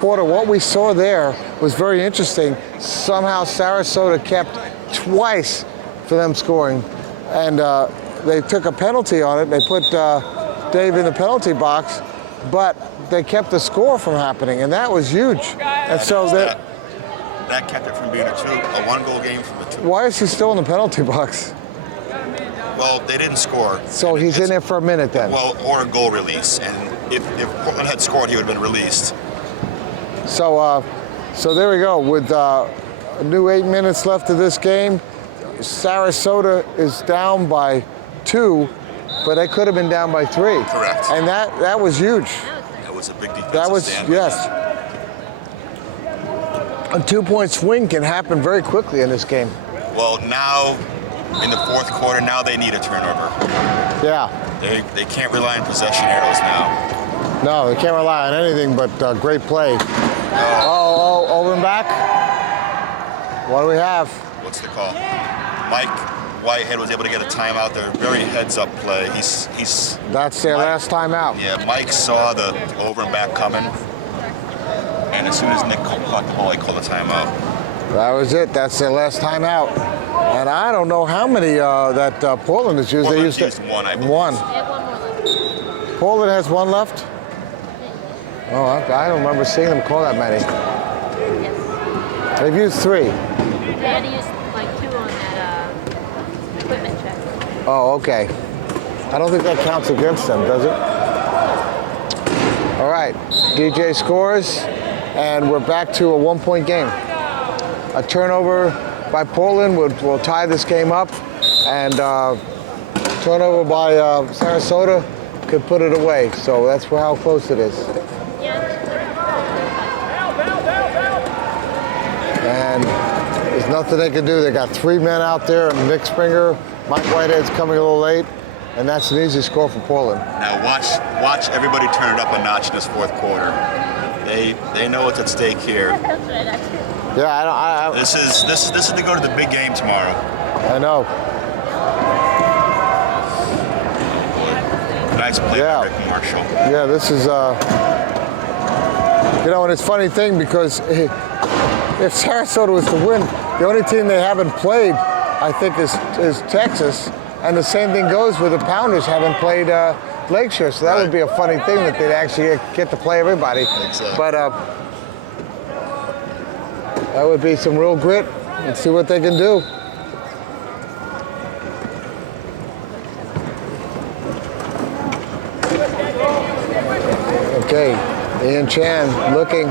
quarter, what we saw there was very interesting. Somehow Sarasota kept twice for them scoring, and they took a penalty on it. They put Dave in the penalty box, but they kept the score from happening, and that was huge. And so that kept it from being a one-goal game from the two. Why is he still in the penalty box? Well, they didn't score. So he's in there for a minute then? Well, or a goal release. And if Portland had scored, he would have been released. So there we go. With a new 8 minutes left of this game, Sarasota is down by 2, but they could have been down by 3. Correct. And that was huge. That was a big defensive That was, stand. yes. A 2-point swing can happen very quickly in this game. Well, now in the fourth quarter, now they need a turnover. Yeah. They can't rely on possession arrows now. No, they can't rely on anything but great play. Oh, over and back. What do we have? What's the call? Mike Whitehead was able to get a timeout there. Very heads-up play. He's. That's their last timeout. Yeah, Mike saw the over and back coming, and as soon as Nick caught the ball, he called a timeout. That was it. That's their last timeout. And I don't know how many that Portland has used. Portland they used one, I believe. One. They have one more left. Portland has one left? Oh, I don't remember seeing them call that many. Yes. They've used 3. They had to use like 2 on that equipment check. Oh, okay. I don't think that counts against them, does it? All right, DJ scores, and we're back to a 1-point game. A turnover by Portland will tie this game up, and turnover by Sarasota could put it away. So that's how close it is. And there's nothing they can do. They got 3 men out there, and Nick Springer, Mike Whitehead's coming a little late, and that's an easy score for Portland. Now watch everybody turn it up a notch in this fourth quarter. They know what's at stake here. Yeah, This is to go to the big game tomorrow. I know. Nice play by Rick Marshall. Yeah, this is, and it's a funny thing because if Sarasota was to win, the only team they haven't played, I think, is Texas, and the same thing goes with the Pounders haven't played Lakeshore, so that would be a funny thing that they'd actually get to play everybody. Exactly. But that would be some real grit. Let's see what they can do. Okay, Ian Chan looking.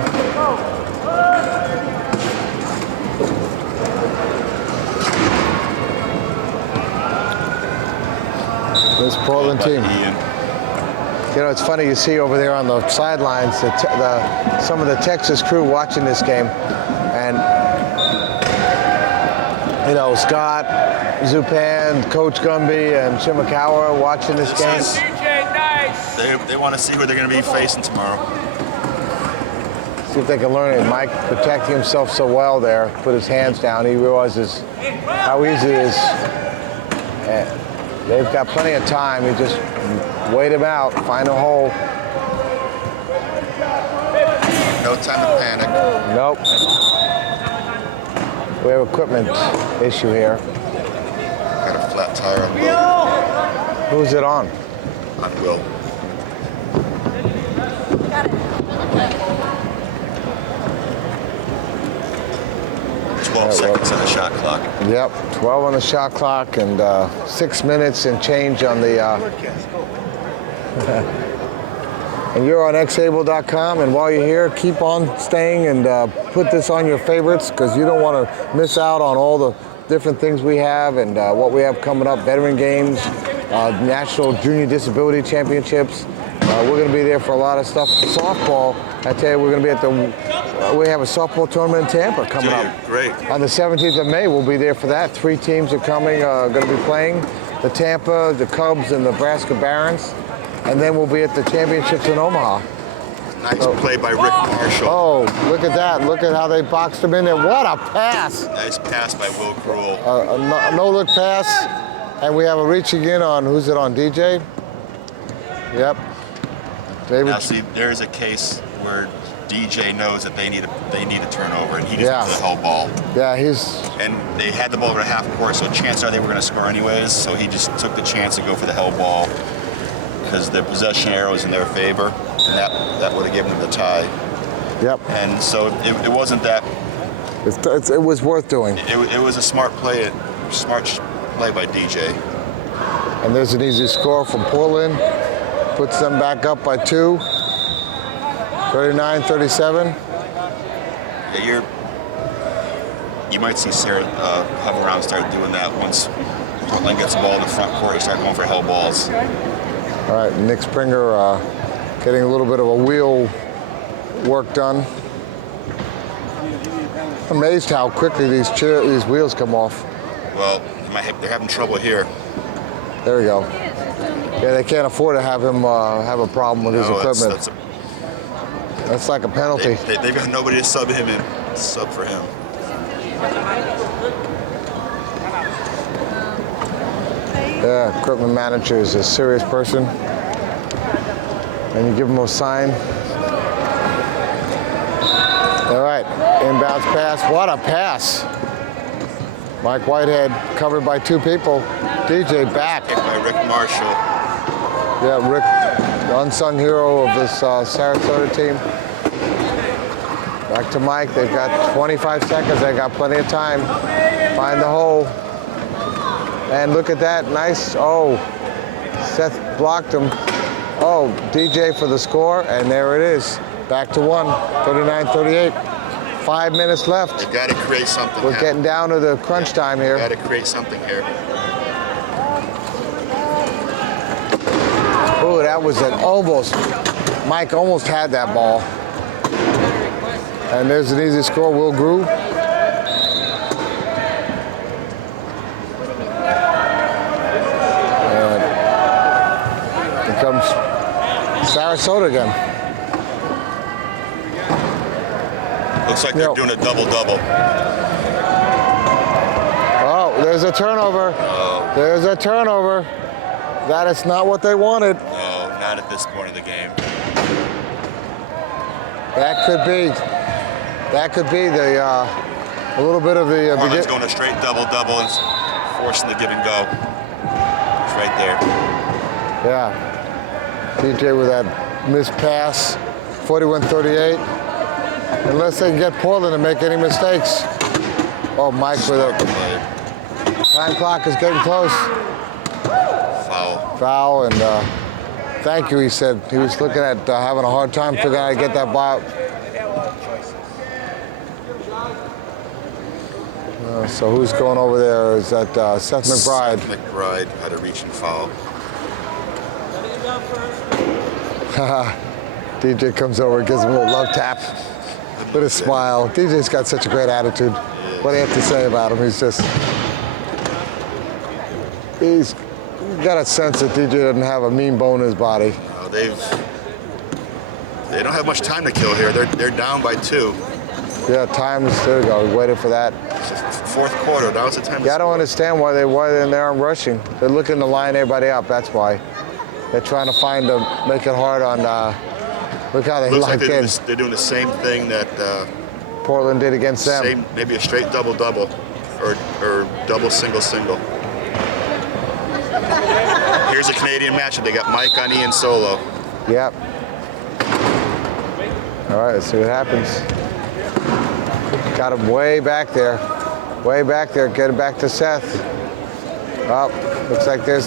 This Portland team. You know, it's funny, you see over there on the sidelines some of the Texas crew watching this game. And, you know, Scott, Zupan, Coach Gumby, and Shimakawa watching this game. They want to see who they're going to be facing tomorrow. See if they can learn it. Mike protecting himself so well there, put his hands down. He realizes how easy it is. And they've got plenty of time. You just wait him out, find a hole. No time to panic. Nope. We have equipment issue here. Got a flat tire on Will. Who's it on? On Will. 12 seconds on the shot clock. Yep, 12 on the shot clock and 6 minutes and change on the... And you're on xable.com, and while you're here, keep on staying and put this on your favorites because you don't want to miss out on all the different things we have and what we have coming up, veteran games, National Junior Disability Championships. We're going to be there for a lot of stuff. Softball, I tell you, we're going to be at we have a softball tournament in Tampa coming up. Great. On the 17th of May, we'll be there for that. 3 teams are coming, going to be playing. The Tampa, the Cubs, and the Nebraska Barons. And then we'll be at the championships in Omaha. Nice play by Rick Marshall. Oh, look at that. Look at how they boxed him in there. What a pass. Nice pass by Will Krul. A no-look pass. And we have a reaching in on, who's it on, DJ? Yep. David. Now see, there's a case where DJ knows that they need a turnover, and he just Yeah. took the held ball. Yeah, And they had the ball over half court, so chances are they were going to score anyways. So he just took the chance to go for the held ball because the possession arrow was in their favor, and that would have given them the tie. Yep. And so it wasn't that. It was worth doing. It was a smart play by DJ. And there's an easy score from Portland. Puts them back up by 2. 39-37. Yeah, you might see Sarah Hover around start doing that once Portland gets the ball in the front court and start going for held balls. All right, Nick Springer getting a little bit of a wheel work done. Amazed how quickly these wheels come off. Well, they're having trouble here. There we go. Yeah, they can't afford to have him have a problem with his equipment. That's like a penalty. They've got nobody to sub him in. Sub for him. Yeah, equipment manager is a serious person. And you give him a sign. All right, inbounds pass. What a pass. Mike Whitehead covered by 2 people. DJ back. Hit by Rick Marshall. Yeah, Rick, the unsung hero of this Sarasota team. Back to Mike. They've got 25 seconds. They got plenty of time. Find the hole. And look at that. Nice. Oh, Seth blocked him. Oh, DJ for the score. And there it is. Back to 1. 39-38. 5 minutes left. You got to create something. We're getting down to the crunch time here. You got to create something here. Oh, that was an almost. Mike almost had that ball. And there's an easy score. Will Grew. And here comes Sarasota again. Looks like they're doing a double-double. Oh, there's a turnover. Oh. There's a turnover. That is not what they wanted. No, not at this point of the game. That could be the a little bit of the. Portland's going a straight double-double and forcing the give and go. It's right there. Yeah. DJ with that missed pass. 41-38. Unless they can get Portland to make any mistakes. Oh, Mike with a time clock is getting close. Foul, and thank you, he said. He was looking at having a hard time figuring out how to get that ball. So who's going over there? Is that Seth McBride? Seth McBride had a reaching foul. DJ comes over, gives him a little love tap with a smile. DJ's got such a great attitude. What do you have to say about him? He's got a sense that DJ doesn't have a mean bone in his body. They don't have much time to kill here. They're down by 2. Yeah, there we go. We waited for that. Fourth quarter. Now's the time. Yeah, I don't understand why they aren't rushing. They're looking to line everybody up. That's why. They're trying to make it hard on. Look how they Looks like they're doing the same thing that Portland did against them. Maybe a straight double-double or double single-single. Here's a Canadian matchup. They got Mike on Ian solo. Yep. All right, let's see what happens. Got him way back there. Way back there. Get it back to Seth. Oh, looks like there's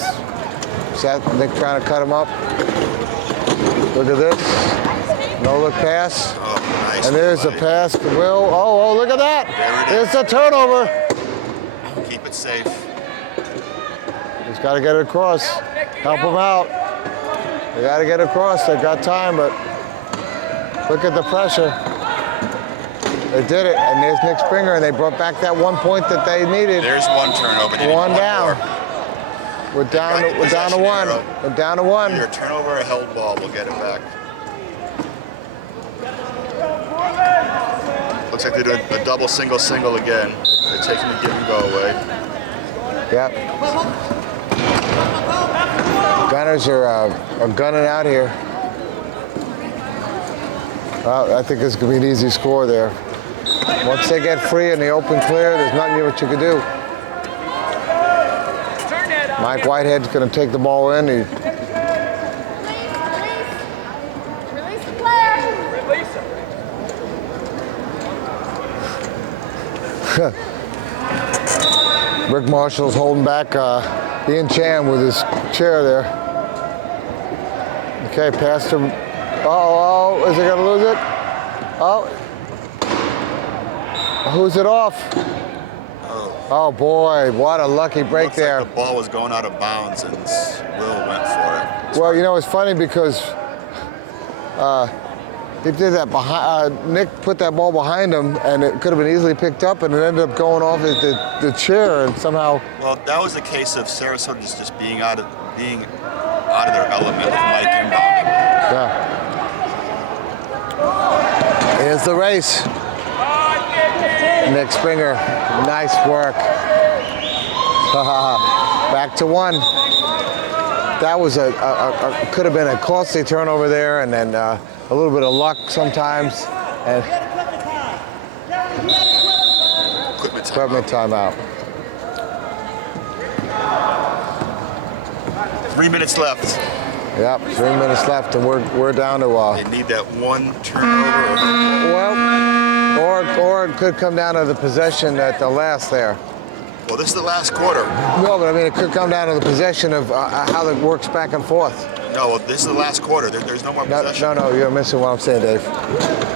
Seth. Nick trying to cut him up. Look at this. No look pass. Oh, nice. And there's the pass to Will. Oh, look at that. There it is. There's the turnover. Keep it safe. He's got to get it across. Help him out. They got to get across. They've got time, but look at the pressure. They did it, and there's Nick Springer, and they brought back that 1 point that they needed. There's one turnover. One down. We're down to 1. We're down to 1. Either a turnover or a held ball. We'll get it back. Looks like they're doing a double single again. They're taking the give and go away. Yep. Gunners are gunning out here. Well, I think it's going to be an easy score there. Once they get free in the open clear, there's nothing what you can do. Mike Whitehead's going to take the ball in. Release the player. Release him. Rick Marshall's holding back Ian Chan with his chair there. Okay, pass to. Oh, is he going to lose it? Oh. Who's it off? Oh boy, what a lucky break Looks there. like the ball was going out of bounds and Will went for it. Well, you know, it's funny because he did that behind. Nick put that ball behind him, and it could have been easily picked up, and it ended up going off the chair, and somehow. Well, that was the case of Sarasota just being out of their element with Mike inbounding. Yeah. Here's the race. Nick Springer, nice work. Back to one. That was could have been a costly turnover there, and then a little bit of luck sometimes. And equipment timeout. 3 minutes left. Yep, 3 minutes left, and we're down to. They need that one turnover. Well, or it could come down to the possession at the last there. Well, this is the last quarter. No, but I mean, it could come down to the possession of how it works back and forth. No, well, this is the last quarter. There's no more possession. No, you're missing what I'm saying, Dave.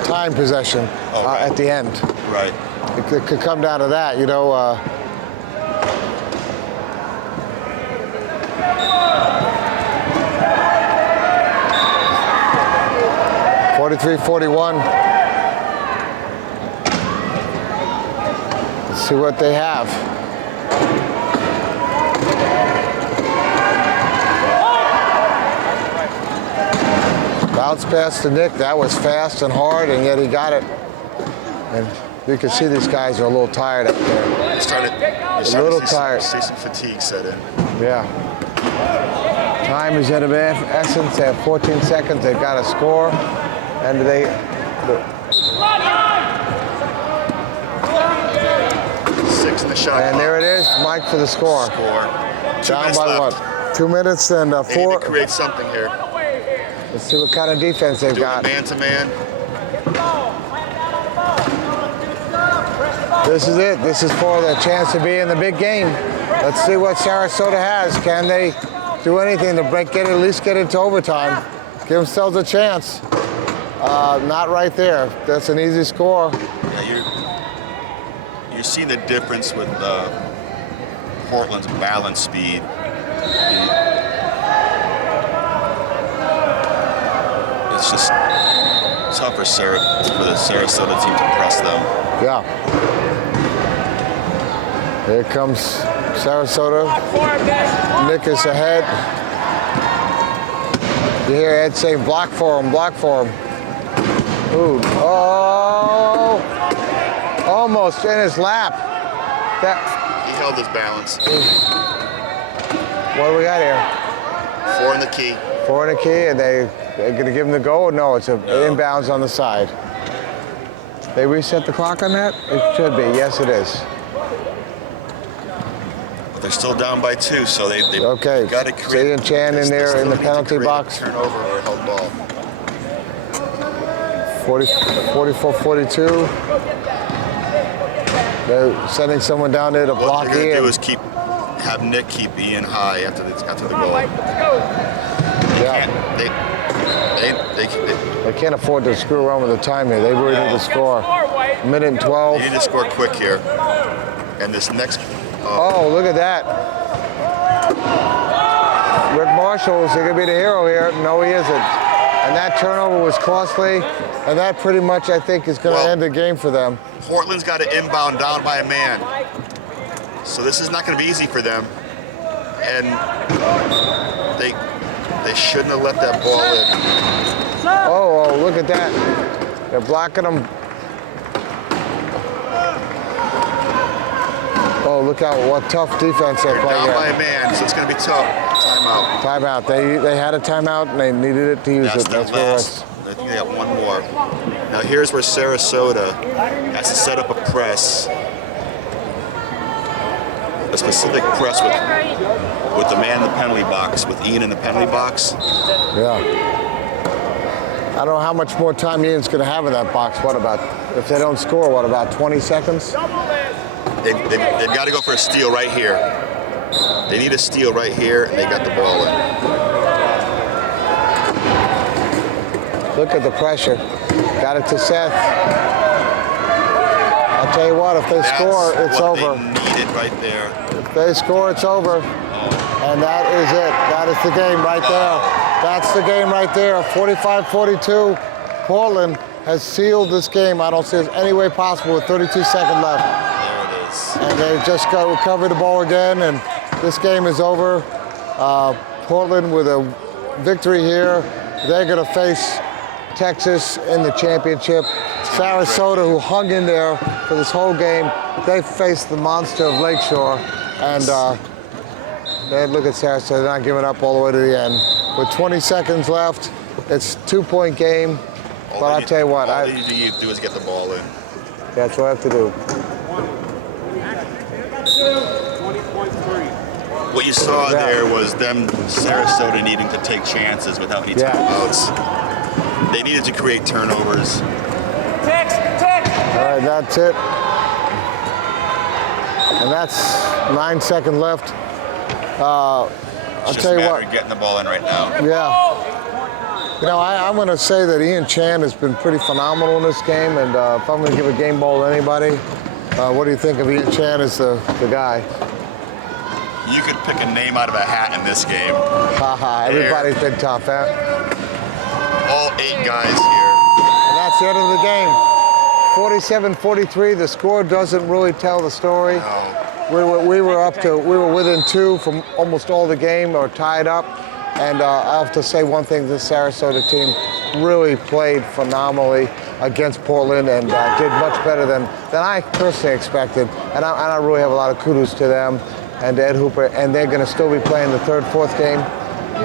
Time possession right. at the end. Right. It could come down to that, you know. 43-41. Let's see what they have. Bounce pass to Nick. That was fast and hard, and yet he got it. And you can see these guys are a little tired up there. You're starting A little tired. See some fatigue set in. Yeah. Time is of essence. They have 14 seconds. They've got to score. And they. Six in the shot. And there it is. Mike for the score. Down by left. what? 2 minutes and They need 4. to create something here. Let's see what kind of defense they've got. Man-to-man. This is it. This is for the chance to be in the big game. Let's see what Sarasota has. Can they do anything to at least get into overtime? Give themselves a chance. Not right there. That's an easy score. Yeah, you're seeing the difference with Portland's balance speed. It's just tough for the Sarasota team to press them. Yeah. Here comes Sarasota. Nick is ahead. You hear Ed saying, block for him, block for him. Ooh. Oh! Almost in his lap. He held his balance. What do we got here? 4 in the key. 4 in the key, and they're going to give him the go? Or no, it's inbounds on the side. They reset the clock on that? It should be. Yes, it is. But they're still down by 2, so they've Okay. got to create. Ian Chan in there in the penalty box. Turnover or held ball. 44-42. They're sending someone down there to What block they're going to Ian. do is have Nick keep Ian high after the goal. Yeah. They can't afford to screw around with the time here. They really need to score. Minute and 12. They need to score quick here. And this next. Oh, look at that. Rick Marshall is going to be the hero here. No, he isn't. And that turnover was costly. And that pretty much, I think, is going to end the game for them. Portland's got to inbound down by a man. So this is not going to be easy for them. And they shouldn't have let that ball in. Oh, look at that. They're blocking them. Oh, look out, what tough defense they're playing. Down by a man, so it's going to be tough. Timeout. Timeout. They had a timeout, and they needed it to use it. That's their last. I think they have one more. Now here's where Sarasota has to set up a press, a specific press with the man in the penalty box, with Ian in the penalty box. Yeah. I don't know how much more time Ian's going to have in that box. What about, if they don't score, what about 20 seconds? They've got to go for a steal right here. They need a steal right here, and they got the ball in. Look at the pressure. Got it to Seth. I'll tell you what, if they score, it's over. They needed right there. If they score, it's over. And that is it. That is the game right there. That's the game right there. 45-42. Portland has sealed this game. I don't see it any way possible with 32 seconds left. There it is. And they just got recovered the ball again, and this game is over. Portland with a victory here. They're going to face Texas in the championship. Sarasota, who hung in there for this whole game, they faced the monster of Lakeshore, and they look at Sarasota, they're not giving up all the way to the end. With 20 seconds left, it's a 2-point game, but I'll tell you what. All you need to do is get the ball in. That's what I have to do. What you saw there was them, Sarasota, needing to take chances without any timeouts. They needed to create turnovers. All right, that's it. And that's 9 seconds left. I'll tell you what. Getting the ball in right now. Yeah. You know, I'm going to say that Ian Chan has been pretty phenomenal in this game, and if I'm going to give a game ball to anybody, what do you think of Ian Chan as the guy? You could pick a name out of a hat in this game. Haha, everybody's been tough, huh? All 8 guys here. And that's the end of the game. 47-43. The score doesn't really tell the story. No. We were within 2 from almost all the game, or tied up. And I have to say one thing: this Sarasota team really played phenomenally against Portland, and did much better than I personally expected. And I really have a lot of kudos to them and Ed Hooper. And they're going to still be playing the 3rd, 4th game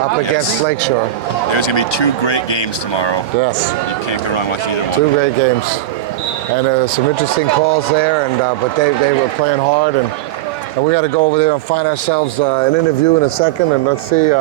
up against Lakeshore. There's going to be 2 great games tomorrow. Yes. You can't go wrong with either one. 2 great games. And some interesting calls there, and but they were playing hard, and we got to go over there and find ourselves an interview in a second, and let's see